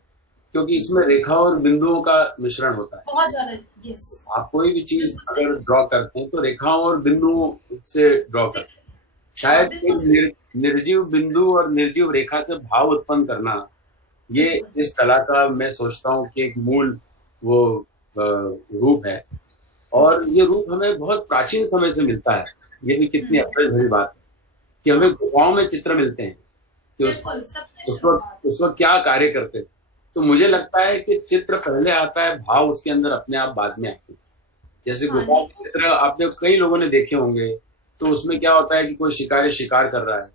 क्योंकि इसमें रेखा और बिंदुओं का मिश्रण होता है। बहुत ज्यादा, यस। आप कोई भी चीज अगर ड्रॉ करते हैं तो रेखाओं और बिंदुओं से ड्रॉ करते हैं। शायद एक निर्जीव बिंदु और निर्जीव रेखा से भाव उत्पन्न करना, ये इस कला का मैं सोचता हूँ कि एक मूल वो रूप है। और ये रूप हमें बहुत प्राचीन समय से मिलता है। ये भी कितनी अफसोस भरी बात है कि हमें गुफाओं में चित्र मिलते हैं कि बिल्कुल, सबसे शुरुआत। उस वक्त क्या कार्य करते थे। तो मुझे लगता है कि चित्र पहले आता है, भाव उसके अंदर अपने आप बाद में आते हैं। जैसे हाँ, गुफा के चित्र आपने कई लोगों ने देखे होंगे, तो उसमें क्या होता है कि कोई शिकारी शिकार कर रहा है,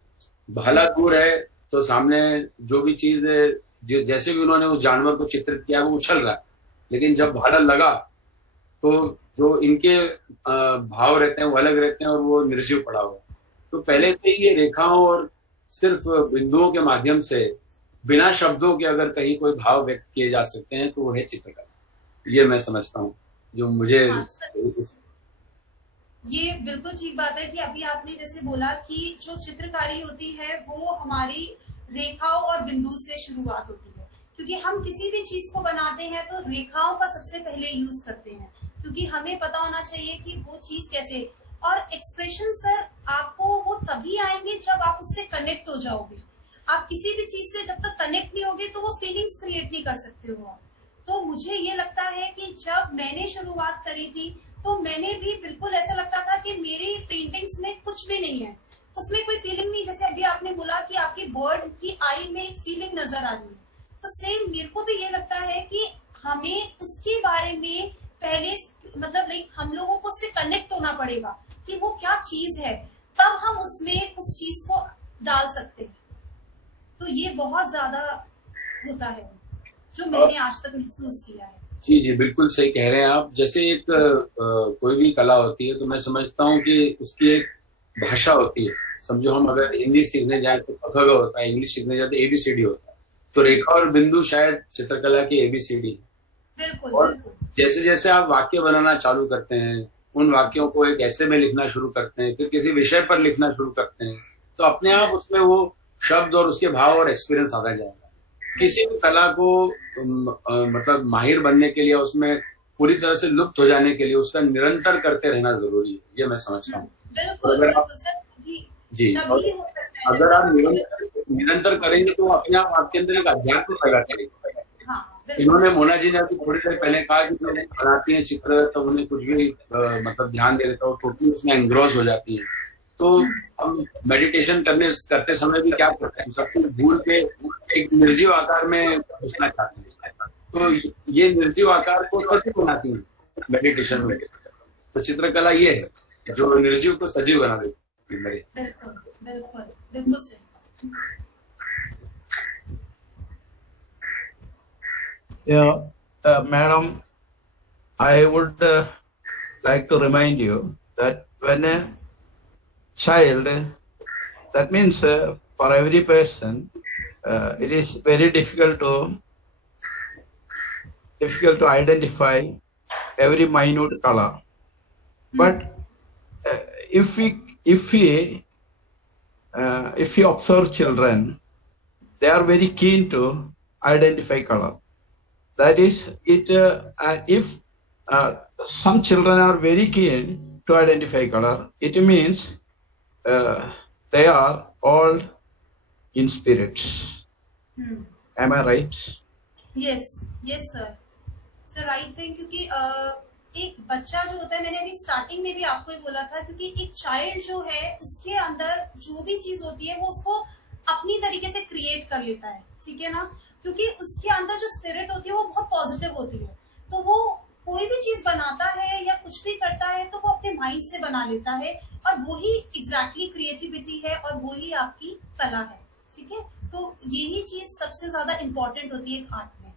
भाला दूर है तो सामने जो भी चीज है, जैसे भी उन्होंने उस जानवर को चित्रित किया वो उछल रहा है, लेकिन जब भाला लगा तो जो इनके भाव रहते हैं वो अलग रहते हैं और वो निर्जीव पड़ा हुआ है। तो पहले से ही ये रेखाओं और सिर्फ बिंदुओं के माध्यम से बिना शब्दों के अगर कहीं कोई भाव व्यक्त किए जा सकते हैं तो वो है चित्रकला। ये मैं समझता हूँ, जो मुझे हाँ, ये बिल्कुल ठीक बात है कि अभी आपने जैसे बोला कि जो चित्रकारी होती है वो हमारी रेखाओं और बिंदु से शुरुआत होती है, क्योंकि हम किसी भी चीज को बनाते हैं तो रेखाओं का सबसे पहले यूज करते हैं, क्योंकि हमें पता होना चाहिए कि वो चीज कैसे। और एक्सप्रेशन सर आपको वो तभी आएंगे जब आप उससे कनेक्ट हो जाओगे। आप किसी भी चीज से जब तक कनेक्ट नहीं होगे तो वो फीलिंग्स क्रिएट नहीं कर सकते हो आप। तो मुझे ये लगता है कि जब मैंने शुरुआत करी थी तो मैंने भी बिल्कुल ऐसा लगता था कि मेरी पेंटिंग्स में कुछ भी नहीं है, उसमें कोई फीलिंग नहीं। जैसे अभी आपने बोला कि आपकी बर्ड की आई में एक फीलिंग नजर आ रही है, तो सेम मेरे को भी ये लगता है कि हमें उसके बारे में पहले मतलब लाइक हम लोगों को उससे कनेक्ट होना पड़ेगा कि वो क्या चीज है, तब हम उसमें उस चीज को डाल सकते हैं। तो ये बहुत ज्यादा होता है जो मैंने आज तक महसूस किया है। जी जी, बिल्कुल सही कह रहे हैं आप। जैसे एक कोई भी कला होती है तो मैं समझता हूँ कि उसकी एक भाषा होती है। समझो हम अगर हिंदी सीखने जाए तो क ख ग होता है, इंग्लिश सीखने जाए तो ABCD होता है, तो रेखा और बिंदु शायद चित्रकला की ABCD है। बिल्कुल और बिल्कुल। जैसे जैसे आप वाक्य बनाना चालू करते हैं, उन वाक्यों को एक ऐसे में लिखना शुरू करते हैं, फिर किसी विषय पर लिखना शुरू करते हैं, तो अपने आप उसमें वो शब्द और उसके भाव और एक्सपीरियंस आता जाएगा। किसी भी कला को मतलब माहिर बनने के लिए, उसमें पूरी तरह से लुप्त हो जाने के लिए उसका निरंतर करते रहना जरूरी है, ये मैं समझता हूँ। बिल्कुल अगर आप बिल्कुल सर, जी तभी हो सकता है अगर आप जब निरंतर करेंगे तो अपने आप आपके अंदर एक अध्यात्म पैदा करेगा। हाँ बिल्कुल। इन्होंने मोना जी ने अभी थोड़ी देर पहले कहा कि जो बनाती हैं चित्र तो उन्हें कुछ भी मतलब ध्यान दे देता है, टोटली उसमें एंग्रोस हो जाती है। तो हम मेडिटेशन करते समय भी क्या करते हैं, सब कुछ भूल के एक निर्जीव आकार में घुसना चाहते हैं। तो ये निर्जीव आकार को सजीव बनाती है मेडिटेशन में। तो चित्रकला ये है जो निर्जीव को सजीव बना देती है मेरे। बिल्कुल बिल्कुल बिल्कुल सही। Madam, I would like to remind you that when a child, that means for every person, it is very difficult to identify every minute color. But if we observe children, they are very keen to identify color. That is, if some children are very keen to identify color, it means they are all in spirits. Am I right? Yes sir right thing. क्योंकि एक बच्चा जो होता है, मैंने अभी स्टार्टिंग में भी आपको ही बोला था, क्योंकि एक चाइल्ड जो है उसके अंदर जो भी चीज होती है वो उसको अपनी तरीके से क्रिएट कर लेता है, ठीक है ना, क्योंकि उसके अंदर जो स्पिरिट होती है वो बहुत पॉजिटिव होती है। तो वो कोई भी चीज बनाता है या कुछ भी करता है तो वो अपने माइंड से बना लेता है, और वही एग्जैक्टली क्रिएटिविटी है और वही आपकी कला है, ठीक है। तो यही चीज सबसे ज्यादा इम्पोर्टेंट होती है आर्ट में।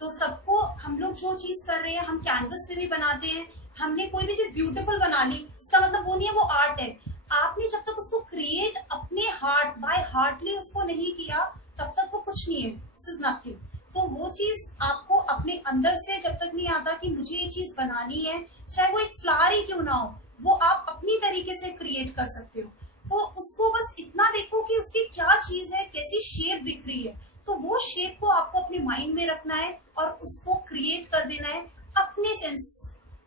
तो सबको हम लोग जो चीज कर रहे हैं, हम कैनवस पे भी बनाते हैं, हमने कोई भी चीज ब्यूटीफुल बना ली, इसका मतलब वो नहीं है वो आर्ट है। आपने जब तक उसको क्रिएट अपने हार्ट बाय हार्टली उसको नहीं किया तब तक वो कुछ नहीं है, दिस इज नथिंग। तो वो चीज आपको अपने अंदर से जब तक नहीं आता कि मुझे ये चीज बनानी है, चाहे वो एक फ्लावर ही क्यों ना हो, वो आप अपनी तरीके से क्रिएट कर सकते हो। तो उसको बस इतना देखो कि उसकी क्या चीज है, कैसी शेप दिख रही है, तो वो शेप को आपको अपने माइंड में रखना है और उसको क्रिएट कर देना है अपने सेंस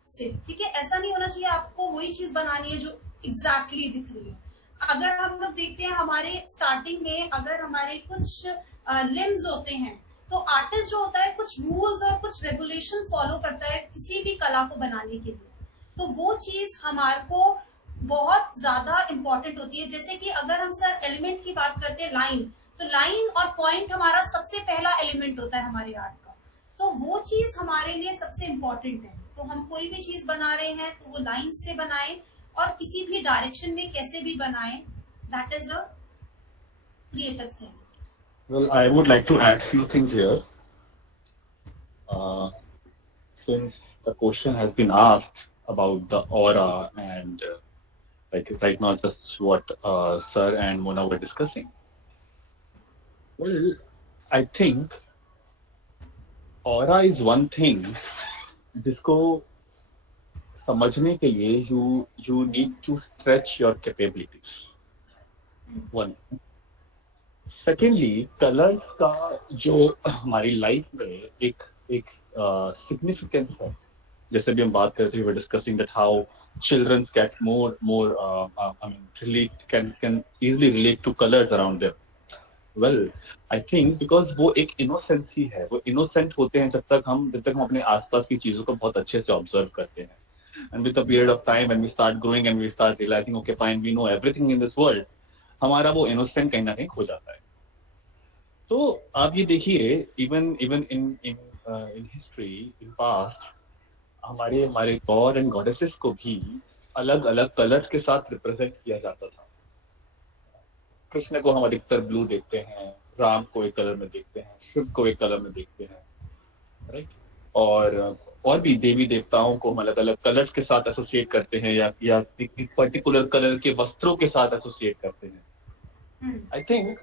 से, ठीक है। ऐसा नहीं होना चाहिए आपको वही चीज बनानी है जो एग्जैक्टली दिख रही है। अगर हम लोग देखते हैं हमारे स्टार्टिंग में, अगर हमारे कुछ लिम्स होते हैं तो आर्टिस्ट जो होता है कुछ रूल्स और कुछ रेगुलेशन फॉलो करता है किसी भी कला को बनाने के लिए, तो वो चीज हमारे को बहुत ज्यादा इंपॉर्टेंट होती है। जैसे कि अगर हम सर एलिमेंट की बात करते हैं, लाइन, तो लाइन और पॉइंट हमारा सबसे पहला एलिमेंट होता है हमारे आर्ट का, तो वो चीज हमारे लिए सबसे इम्पोर्टेंट है। तो हम कोई भी चीज बना रहे हैं तो वो लाइन से बनाएं और किसी भी डायरेक्शन में कैसे भी बनाएं, that is a creative thing. Well, I would like to add few things here. Since the question has been asked about the aura and like right now just what Sir and Mona were discussing. Well, I think aura is one thing जिसको समझने के लिए you need to stretch your capabilities. One. Secondly, colours का जो हमारी लाइफ में एक सिग्निफिकेंस है, जैसे भी हम बात करते हैं, discussing that how children get more can easily relate two colours around them. Well, I think because वो एक इनोसेंसी है, वो इनोसेंट होते हैं जब तक हम अपने आसपास की चीजों को बहुत अच्छे से ऑब्जर्व करते हैं। And with the period of time when we start growing and we start realising okay fine we know everything in this world, हमारा वो इनोसेंट कहीं ना कहीं खो जाता है। तो आप ये देखिए, even in history, in past, हमारे गॉड एंड गॉडेसेस को भी अलग अलग कलर्स के साथ रिप्रेजेंट किया जाता था। कृष्ण को हम अधिकतर ब्लू देखते हैं, राम को एक कलर में देखते हैं, शिव को एक कलर में देखते हैं, राइट। और भी देवी देवताओं को हम अलग अलग कलर्स के साथ एसोसिएट करते हैं या एक पर्टिकुलर कलर के वस्त्रों के साथ एसोसिएट करते हैं। आई थिंक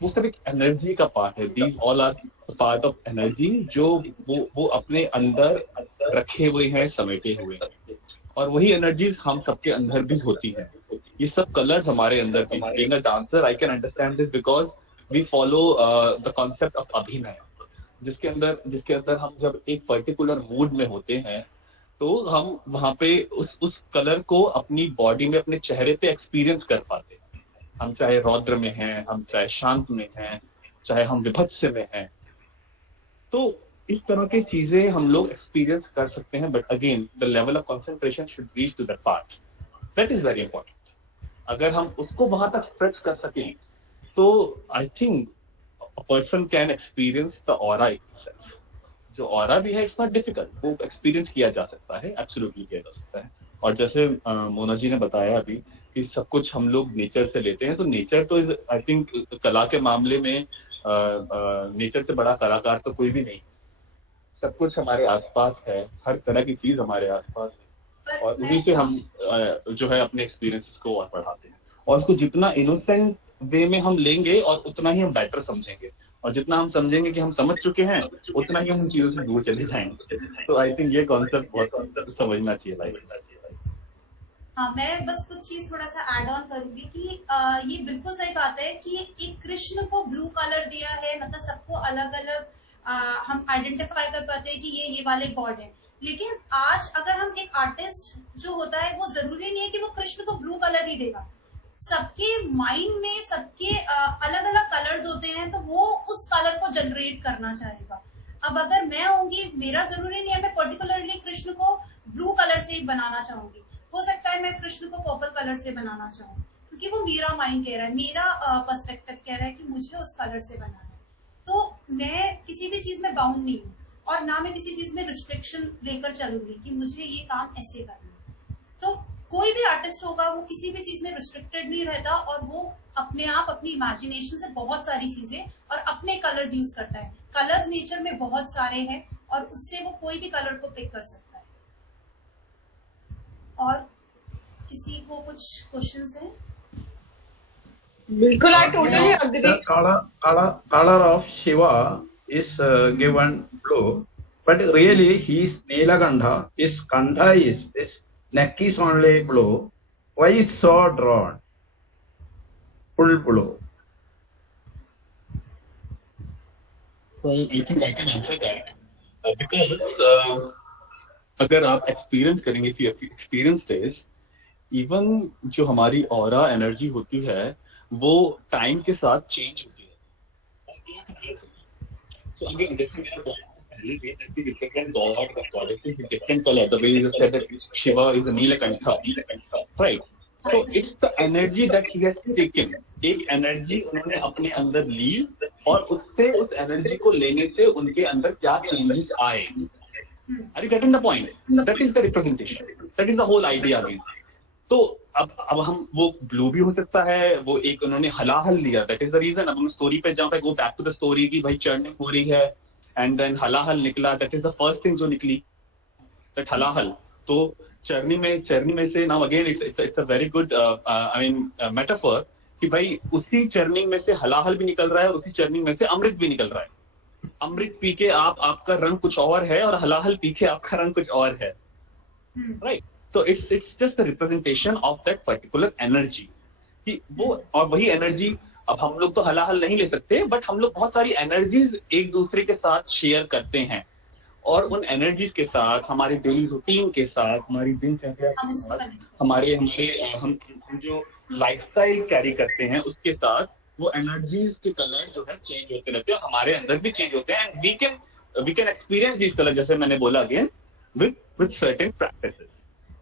वो सब एक एनर्जी का पार्ट है। These all are part of energy जो वो अपने अंदर रखे हुए हैं, समेटे हुए हैं, और वही एनर्जीज हम सबके अंदर भी होती हैं। ये सब कलर्स हमारे अंदर भी। Being a dancer I can understand this because we follow the concept of abhinaya, जिसके अंदर हम जब एक पर्टिकुलर मूड में होते हैं तो हम वहाँ पे उस कलर को अपनी बॉडी में, अपने चेहरे पे एक्सपीरियंस कर पाते हैं। हम चाहे रौद्र में हैं, हम चाहे शांत में हैं, चाहे हम विभत्स में हैं, तो इस तरह की चीजें हम लोग एक्सपीरियंस कर सकते हैं। But again the level of concentration should reach to that part, that is very important. अगर हम उसको वहां तक स्ट्रेच कर सकें तो I think a person can experience the aura itself. जो ऑरा भी है, इट्स नॉट डिफिकल्ट, वो एक्सपीरियंस किया जा सकता है, एब्सोल्युटली किया जा सकता है। और जैसे मोना जी ने बताया अभी कि सब कुछ हम लोग नेचर से लेते हैं, तो नेचर तो आई थिंक कला के मामले में नेचर से बड़ा कलाकार तो कोई भी नहीं। सब कुछ हमारे आसपास है, हर तरह की चीज हमारे आसपास है, और उन्हीं से हम जो है अपने एक्सपीरियंसेस को और बढ़ाते हैं। और उसको जितना इनोसेंट वे में हम लेंगे और उतना ही हम बेटर समझेंगे, और जितना हम समझेंगे कि हम समझ चुके हैं, उतना ही हम उन चीजों से दूर चले जाएंगे। तो आई थिंक ये कॉन्सेप्ट बहुत समझना चाहिए लाइफ। हाँ, मैं बस कुछ चीज थोड़ा सा ऐड ऑन करूंगी कि ये बिल्कुल सही बात है कि एक कृष्ण को ब्लू कलर दिया है, मतलब सबको अलग अलग हम आइडेंटिफाई कर पाते हैं कि ये वाले गॉड हैं। लेकिन आज अगर हम एक आर्टिस्ट जो होता है, वो जरूरी नहीं है कि वो कृष्ण को ब्लू कलर ही देगा। सबके माइंड में सबके अलग अलग कलर्स होते हैं, तो वो उस कलर को जनरेट करना चाहेगा। अब अगर मैं होंगी, मेरा जरूरी नहीं है मैं पर्टिकुलरली कृष्ण को ब्लू कलर से ही बनाना चाहूंगी, हो सकता है मैं कृष्ण को पर्पल कलर से बनाना चाहूँ, क्योंकि वो मेरा माइंड कह रहा है, मेरा पर्सपेक्टिव कह रहा है कि मुझे उस कलर से बनाना है। तो मैं किसी भी चीज में बाउंड नहीं हूँ, और ना मैं किसी चीज में रिस्ट्रिक्शन लेकर चलूंगी कि मुझे ये काम ऐसे करना है। तो कोई भी आर्टिस्ट होगा, वो किसी भी चीज में रिस्ट्रिक्टेड नहीं रहता, और वो अपने आप अपनी इमेजिनेशन से बहुत सारी चीजें और अपने कलर्स यूज करता है। कलर्स नेचर में बहुत सारे हैं, और उससे वो कोई भी कलर को पिक कर सकता है। और किसी को कुछ क्वेश्चंस हैं? बिल्कुल, I totally agree. The color of Shiva is given blue, but really he is Nilakantha. His kantha is, his neck is only blue. Why is so drawn? Full blue. So I think I can answer that because अगर आप एक्सपीरियंस करेंगे, if you experience this, even जो हमारी ऑरा एनर्जी होती है वो टाइम के साथ चेंज होती है। So again, जैसे मेरा पहले भी that the different god, the goddesses with different color. The way you said that Shiva is a Neelakantha, right? So it's the energy that he has taken. एक एनर्जी उन्होंने अपने अंदर ली और उससे उस एनर्जी को लेने से उनके अंदर क्या चेंजेस आए. Are you getting the point? That is the representation. That is the whole idea again. तो अब हम वो ब्लू भी हो सकता है, वो एक उन्होंने हलाहल लिया. That is the reason. अब हम स्टोरी पे जहाँ पे go back to the story की भाई चर्निंग हो रही है एंड देन हलाहल निकला. That is the first thing जो निकली, दैट हलाहल. तो चर्नी में से now again it's a very good I mean metaphor कि भाई उसी चर्निंग में से हलाहल भी निकल रहा है और उसी चर्निंग में से अमृत भी निकल रहा है. अमृत पी के आपका रंग कुछ और है और हलाहल पी के आपका रंग कुछ और है, right. So it's just a representation of that particular energy. कि वो और वही एनर्जी अब हम लोग तो हलाहल नहीं ले सकते, बट हम लोग बहुत सारी एनर्जीज एक दूसरे के साथ शेयर करते हैं और उन एनर्जीज के साथ हमारे डेली रूटीन के साथ हमारी दिनचर्या के साथ हमारे हम जो लाइफस्टाइल कैरी करते हैं उसके साथ वो एनर्जीज के कलर जो है चेंज होते रहते हैं, हमारे अंदर भी चेंज होते हैं and we can experience this colour जैसे मैंने बोला अगेन विद सर्टेन प्रैक्टिसेस.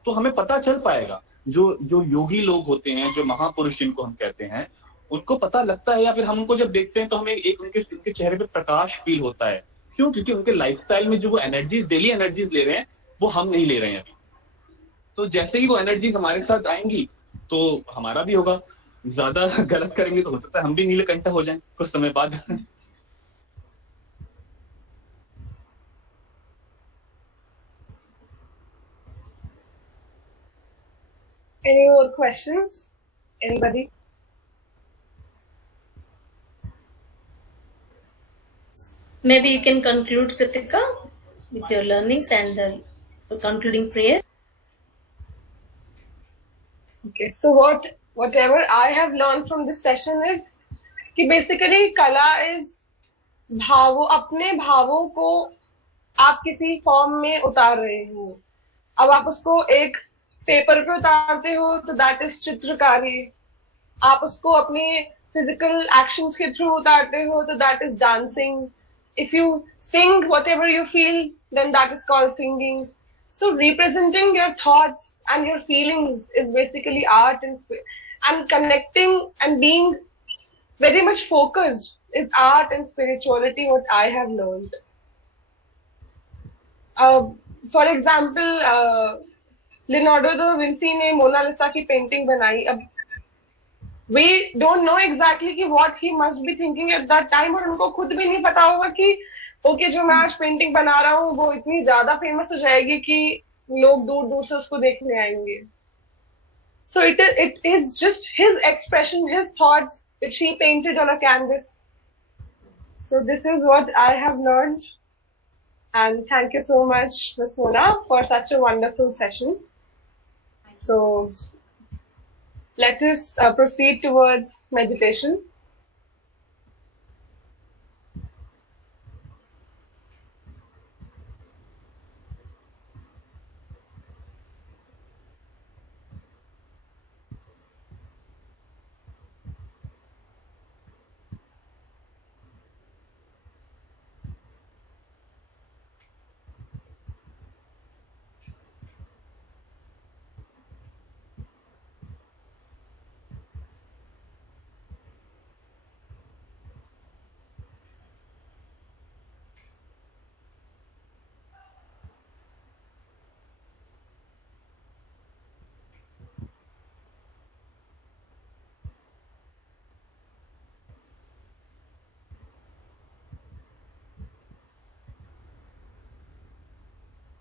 तो हमें पता चल पाएगा. जो योगी लोग होते हैं, जो महापुरुष जिनको हम कहते हैं, उनको पता लगता है या फिर हम उनको जब देखते हैं तो हमें एक उनके चेहरे पे प्रकाश फील होता है. क्यों? क्योंकि उनके लाइफस्टाइल में जो वो एनर्जीज डेली एनर्जीज ले रहे हैं वो हम नहीं ले रहे हैं. तो जैसे ही वो एनर्जीज हमारे साथ आएंगी तो हमारा भी होगा. ज्यादा गलत करेंगे तो हो सकता है हम भी नीलकंठ हो जाएं कुछ समय बाद. Any more questions? Anybody? Maybe you can conclude, Kritika, with your learnings and the concluding prayer. Okay, so whatever I have learned from this session is कि basically कला is अपने भावों को आप किसी फॉर्म में उतार रहे हो. अब आप उसको एक पेपर पे उतारते हो तो दैट इज चित्रकारी. आप उसको अपने फिजिकल एक्शंस के थ्रू उतारते हो तो that is dancing. If you sing whatever you feel then that is called singing. So representing your thoughts and your feelings is basically art and connecting and being very much focused is art and spirituality, what I have learned. For example, Leonardo da Vinci ने मोनालिसा की पेंटिंग बनाई. अब we don't know exactly कि what he must be thinking at that time, और उनको खुद भी नहीं पता होगा कि ओके जो मैं आज पेंटिंग बना रहा हूँ वो इतनी ज्यादा फेमस हो जाएगी कि लोग दूर दूर से उसको देखने आएंगे. So it is just his expression, his thoughts, which he painted on a canvas. So this is what I have learned. And thank you so much, Ms. Mona, for such a wonderful session. So let us proceed towards meditation.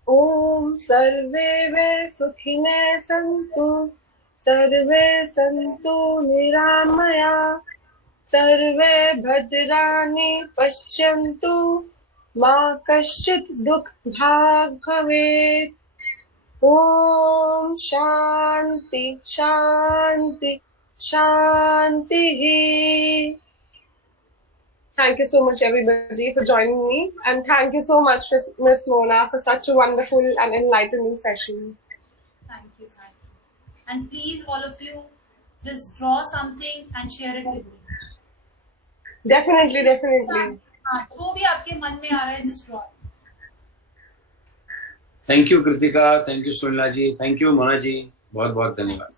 ओम सर्वे वे सुखिनः सन्तु, सर्वे सन्तु निरामया, सर्वे भद्राणि पश्यन्तु, मा कश्चित् दुःखभाग् भवेत्. ओम शांति शांति शांतिः. Thank you so much, everybody, for joining me. And thank you so much, Ms. Mona, for such a wonderful and enlightening session. Thank you. And please, all of you, just draw something and share it with me. Definitely. हाँ, जो भी आपके मन में आ रहा है just draw. Thank you Kritika, thank you Sunila ji, thank you Mona ji, बहुत बहुत धन्यवाद।